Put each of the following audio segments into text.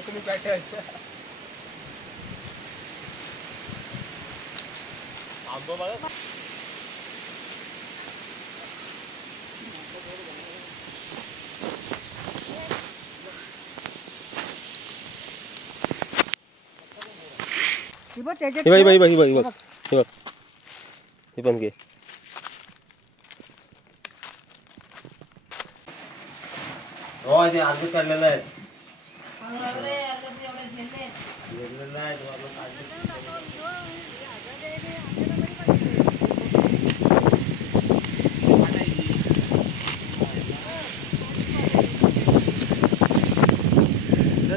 Konkani pattern आंबा बघा हे पण घे हो ते आजच काढलेलं आहे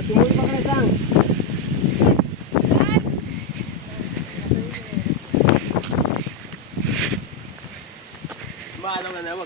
तुम्ही पकडा सांग नाही बघ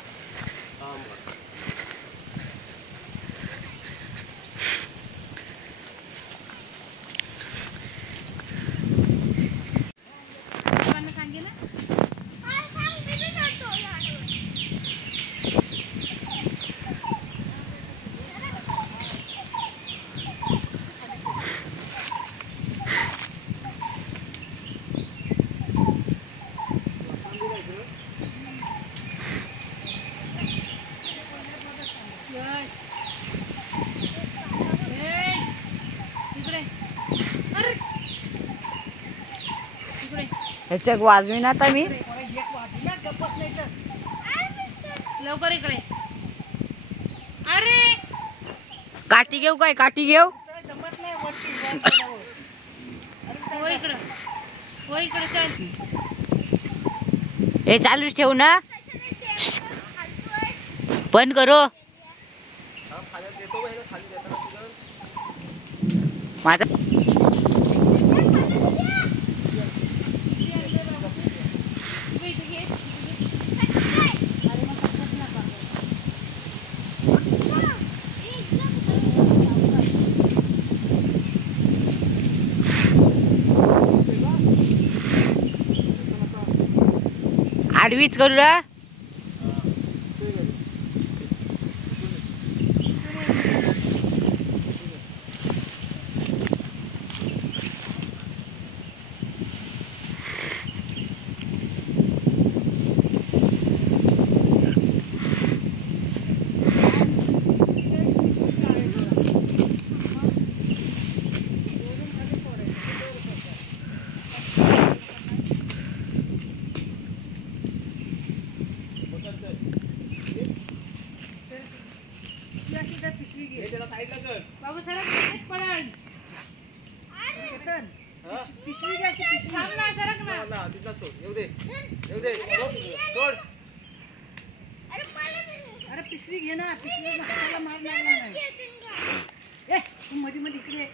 ह्याच्यात वाजवी ना आता मी लवकर इकडे अरे काठी घेऊ काय काठी घेऊ हो इकडे चल हे चालूच ठेवू ना बंद करो माझा आडवीच करू ना बाबू सर पडण पिशवी घ्या पिशवी थांब ना सरक ना तिथला सोड येऊ दे सोड अरे पिशवी घे ना पिशवी त्याला मार लागला नाही ए तू मध्ये मध्ये इकडे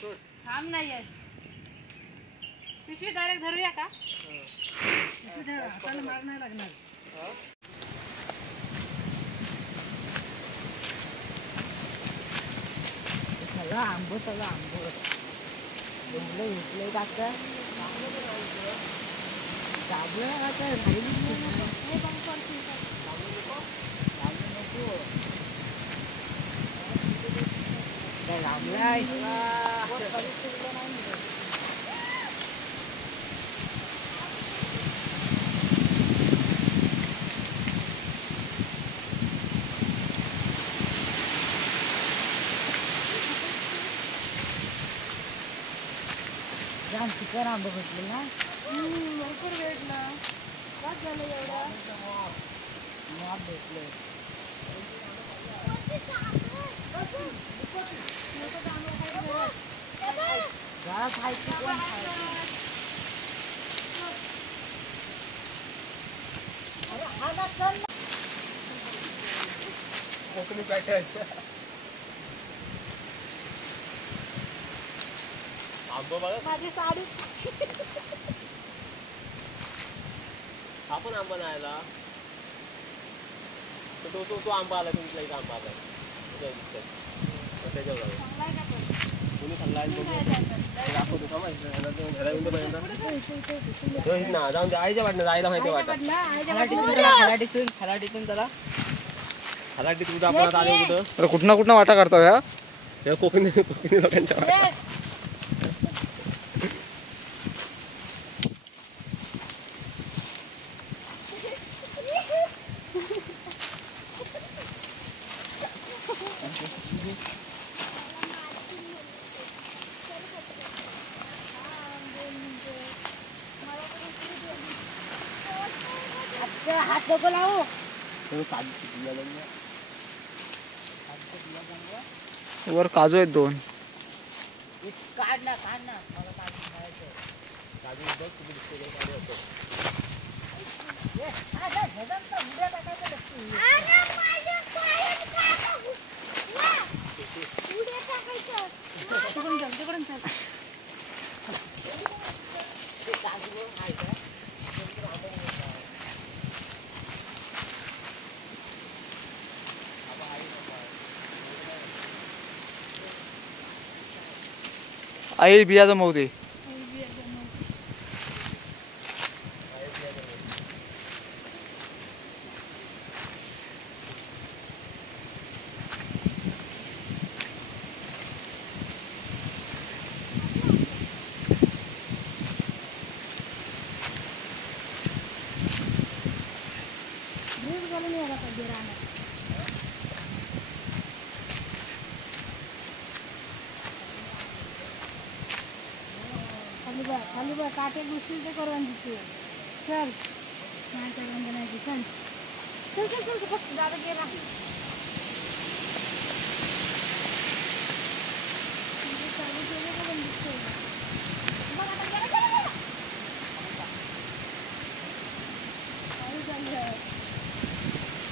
सोड थांब ना ये पिशवी डायरेक्ट धरूया का पिशवी धर हाताला मार नाही लागणार आंबो सगळं आंबो एवढं घेतलंय आता दाबलं आता राहिली चिकन आंबा भेटले ना लवकर भेटला काय झालं एवढा मग भेटले कोकणी पॅटर्न आंबा बघा माझी साडी हा पण आंबा नाही आला तो आंबा आला तुमचा एक आंबा आला त्याच्यावर कोणी खाल्ला ना जाऊन दे आईच्या वाटणं जायला माहिती वाटत खलाटीतून चला खलाटीत कुठं आपण आले कुठं कुठं वाटा काढतो ह्या हे कोकणी लोकांच्या वाटा. हात नको लावू. वर काजू आहेत 2. काढ ना मला काढून खायचं. उड्या टाकायचं नसतं. तिकडून चल. आई बिया जमवू दे. खाली बघ काटे गोष्टी ते करून दिसते. चल नाही करून बनायची. चल चल चल चल फक्त दादा गेला.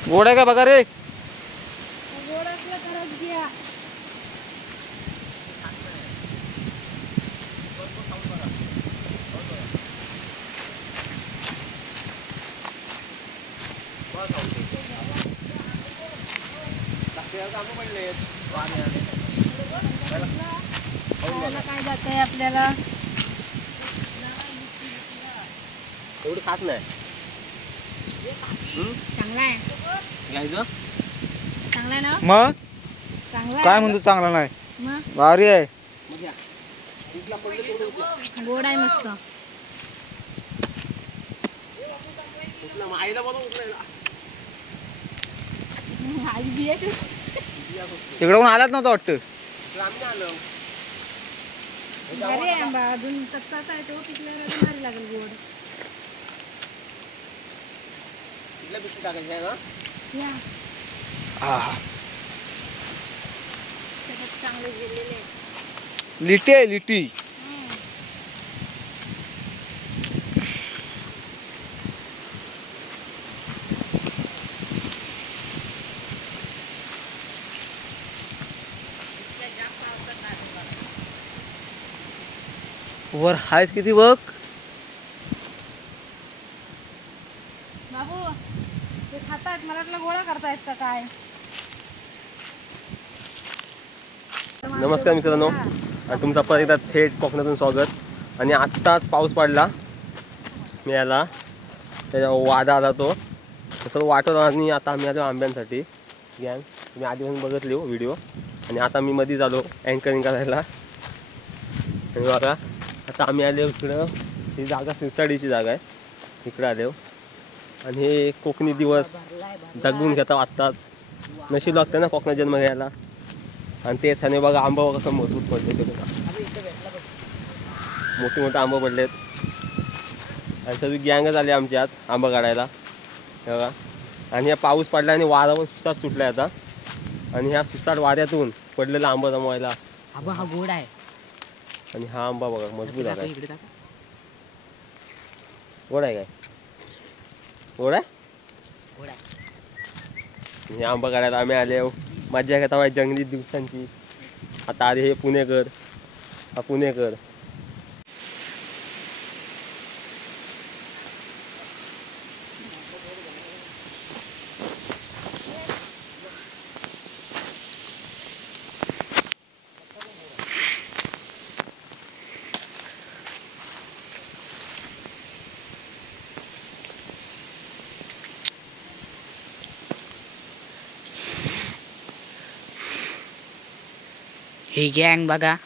गोड आहे का बघा रे. गोड असलं तरच घ्या. खायला काय जातंय आपल्याला. एवढं खात नाही. चांगला आहे. घ्यायचं चांगला आहे ना. मग चांगला काय आहे. म्हणतो चांगला नाही. मग भारी आहे. गोड आहे मस्त. आईला बोलव उचलायला. आई बियाची तिकडे कोण आलाच नव्हता वाटतं. आम्ही आलो. भारी आहे आंबा. अजून कच्चाच आहे तो. पिकल्यावर अजून भारी लागेल गोड. इथल्या बिस्किट टाकायचे आहे ना. या आहा. त्याच्यात चांगले गेलेले आहेत. लिटी आहे लिटी. वर हायत किती बघ. बाबू ते खातायत. मला वाटलं गोळा करतायत का काय. नमस्कार मित्रांनो, आणि तुमचा परत एकदा थेट कोकणातून स्वागत. आणि आत्ताच पाऊस पडला. मी याला त्याच्या वादा आला तो तसं वाटत. आणि आता आम्ही आलो आंब्यांसाठी. गॅंग तुम्ही आधीपासून बघितली हो व्हिडिओ. आणि आता मी मध्येच आलो अँकरिंग करायला. आणि बघा आता आम्ही आलो इकडं. ही जागा सिरसाडीची जागा आहे. इकडं आलो आणि हे कोकणी दिवस जगून घेता आत्ताच. नशीब लागतं ना कोकणात जन्म घ्यायला. आणि तेच ह्याने बघा आंबा बघा कसं मजबूत पडले. ते बघा मोठे मोठे आंबे पडलेत. आणि सगळी गँगच आली आमची आज आंबा काढायला. हे बघा. आणि या पाऊस पडला आणि वारा पण सुसाट सुटला आता. आणि ह्या सुसाट वाऱ्यातून पडलेला आंबा जमवायला. हा गोड आहे. आणि हा आंबा बघा मजबूत आहे. गोड आहे काय. गोड आहे. गोड आहे. हे आंबा काढायला आम्ही आले. मजा घेता माहिती जंगली दिवसांची. आता आले हे पुणेकर. हा पुणेकर. ही गँग बघा.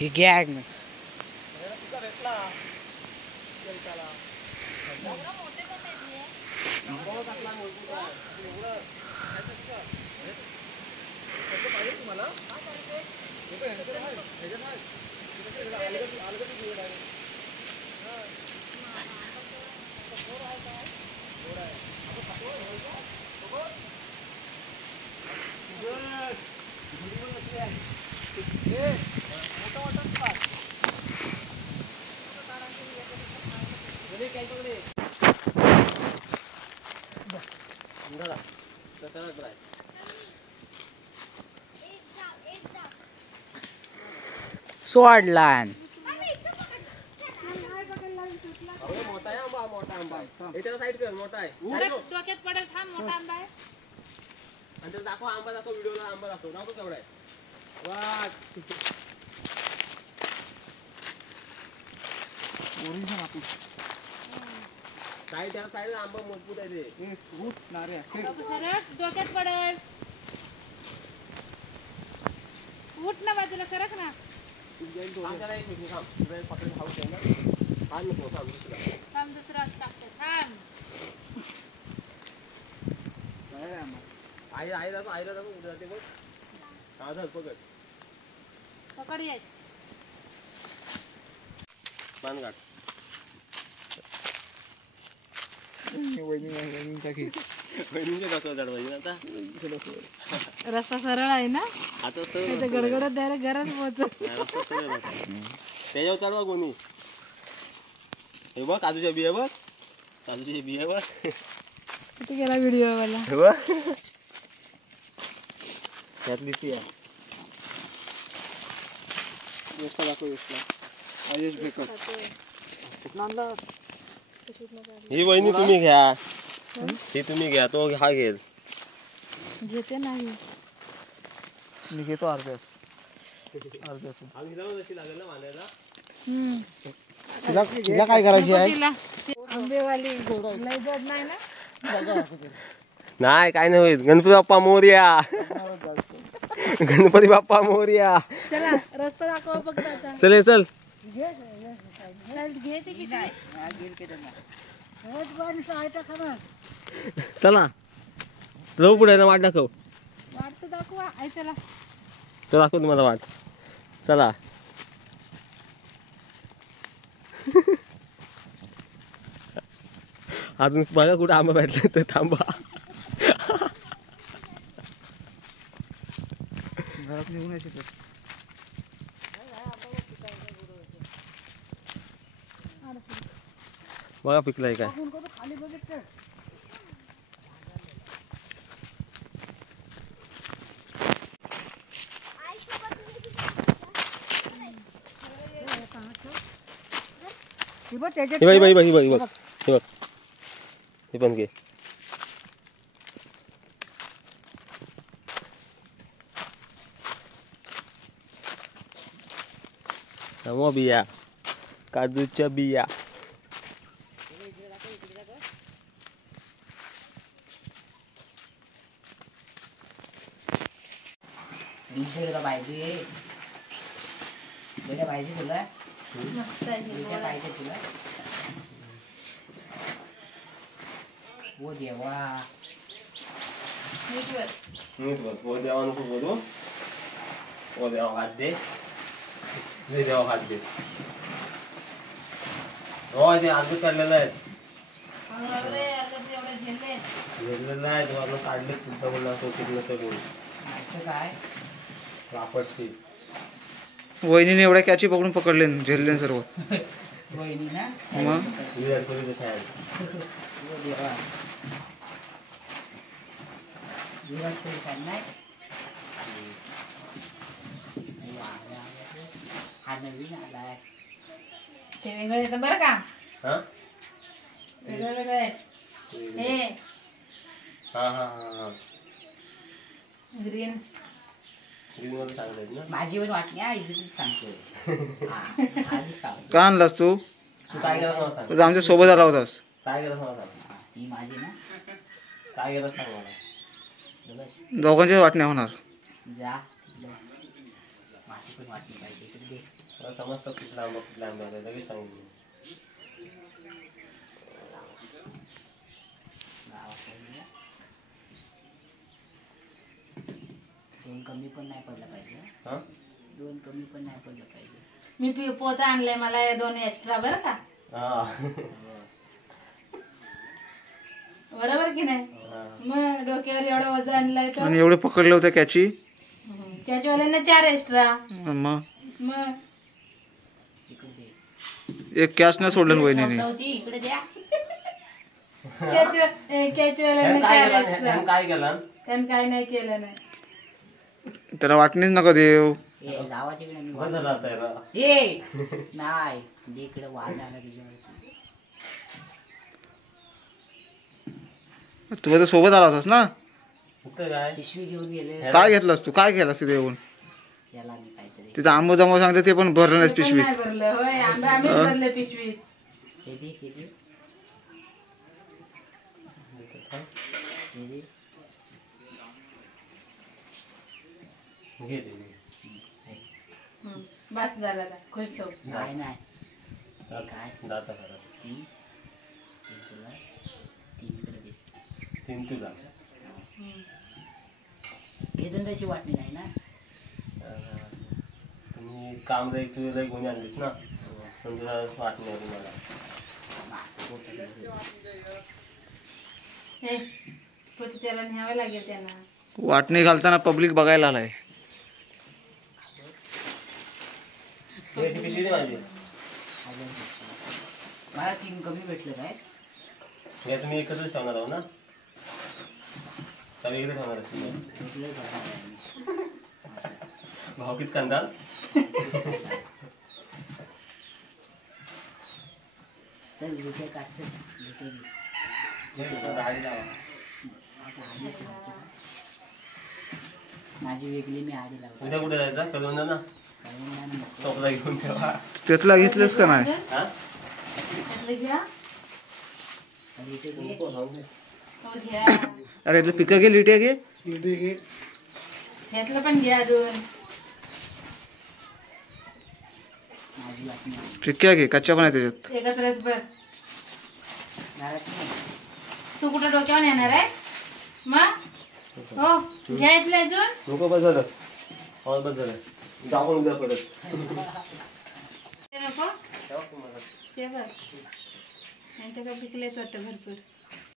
ही गँग. सोडलान. मोठा आहे आंबा, मोठा आंबा. हे त्याला साईड कर, मोठा आहे. अरे डोक्यात पडेल, थांब, मोठा आंबा आहे. आणि त्याला दाखव आंबा, दाखव व्हिडिओला आंबा दाखव. दाखव केवढा आहे. वा. साईड त्याला साईड आंबा मजबूत आहे ते. बाबू सरक, डोक्यात पडेल. उठ ना बाजूला, सरक ना. थांब त्याला एक मिनिट, थांब. तुला एक पकडून खाऊ दे ना. थांब नको, थांब दुसरा. थांब, दुसरा टाकते, थांब. आई जातो, आईला जातो उद्या जाते बघ. हा धर पकड. पकड ये. बांध गाठ. वहिनीचे कसं झाड पाहिजे आता. रस्ता सरळ आहे ना, आता सर गडगडत द्यायला गरज पोहोच. रस्ता सरळ आहे. त्याच्यावर चढवा कोणी. हे बघ काजूच्या बिया बघ. काजूच्या बिया बघ. कुठे गेला व्हिडिओ वाला. हे बघ त्यातली ती आहे. ही वहिनी तुम्ही घ्या. ही तुम्ही घ्या, तो हा घेल. घेते नाही. मी घेतो अर्ध्या. लागेल ना बांधायला. तिला काय करायची आहे. आंबेवाली लय गोड नाही ना. नाही काय नाही होईल. गणपती बाप्पा मोरया. गणपती बाप्पा मोरया. चला रस्ता दाखवा फक्त आता. चल चल. चल घे ती पिशवी. चला जाऊ पुढे ना. वाट दाखव. वाट तर दाखवा. आई चला. तो दाखव तुम्हाला वाट. चला. अजून बघा कुठं आंबा भेटला तर थांबा. घरात निघून यायची. बघा पिकलाय काय. हे बघ हे पण घे. बिया काजूच्या बिया. तुला पाहिजे पाहिजे तुला पाहिजे तुला. ओ देवा. हो देवा नको बोलू. हो देवा हात दे. देवा हात दे. हो ते आजच काढलेलं आहे. घेतलेलं आहे. तुम्हाला काढले तुमचं बोलला काय रापटशी. वहिनीने एवढ्या कॅची पकडून पकडले झेलले सर्व. वहिनी ना मग ओ देवा. विराट कोहली fan नाही हा नवीन आलाय ते वेगळं येतं बरं का हा वेगळं वेगळं आहे हे हा हा हा हा ग्रीन ग्रीनवाले चांगले आहेत ना. माझी पण वाटली हा इजिली सांगतो हा आधी सांगतो का आणलास तू तू काय केलं मला सांग. तू आमच्या सोबत आला होतास. काय केलं मला सांग. ही माझी ना काय केलं सांग मला. बस दोघांच्याच वाटण्या होणार. जा तिकडं. माझी पण वाटली पाहिजे इकडे दे मला समजतं कुठला आंबा आहे लगेच सांगितलं. गावाकडे दोन कमी पण नाही पडलं पाहिजे हा दोन कमी पण नाही पडलं पाहिजे मी पोता आणलंय मला हे 2 एक्स्ट्रा बरं का हा बरोबर की नाही मग डोक्यावर एवढं वजन आणलंय तर आणि एवढे पकडले होते कॅची. कॅचवाल्यांना 4 एक्स्ट्रा मग मग इकडे दे एक कॅच नाही सोडलं वहिनीने. होती इकडे द्या कॅचवाल्यांना 4 एक्स्ट्रा काय केलं त्यानं काय नाही केलं नाही त्याला वाटणीच नका देव. ए जावा तिकडे मी बस झालं आता याला. ए नाही दे इकडे वाद आला तुझ्यावरती तू आता सोबत आला होतास ना. इथं काय पिशवी घेऊन गेले काय घेतलास तू काय केलास तिथे येऊन. याला मी काहीतरी तिथं आंबा जमा सांगते ते पण भरलं नाहीस ते पण पिशवीत. नाही भरलं होय आम्हीच भरले पिशवीत हे दे हे दे हे दे घे ते. बस झाला आता. खुश हो नाही नाही हे काय जाता खरं. 3 तुला 3 इकडे दे 3 तुला. हे धंद्याची वाटणी नाही ना तुम्ही काम एक तुला घेऊन आणलीस ना पण तुला वाट नाही तुम्हाला. माझं पोट हे पोती त्याला न्यावं लागेल त्यांना वाटणी घालताना पब्लिक बघायला आलाय. हे ती पिशवी दे माझी. मला 3 कमी भेटलं काय हे तुम्ही एकत्रच ठेवणार आहो ना तर वेगळे ठेवणार असेल. भेटलं का भावकीत कांदा चल लुटे काढ चल लुटे घे गाडी लावा. आता आधीच लावतो. माझी वेगळी मी आधी लावतो उद्या कुठे जायचं कलवंदा ना कारण मला नको. टोपला घेऊन ठेवा. त्यातला घेतलंस का नाही. हा त्यातलं घ्या लुटे घे हो घ्या अरे इथलं पिकं घे लिट्या घे. त्यातलं पण घ्या 2 माझी वाटणी आहे. पिक्या घे कच्च्या पण आहे त्याच्यात. एकत्रच बस घरात नाही तू कुठं डोक्यावर येणार आहे मग हो घ्यायचं अजून नको बस झालं. हॉल बस झालं. जाऊन उद्या परत. ते नको ठेवा तुम्हाला. ते बघ यांच्याकडे पिकलेच वाटतं भरपूर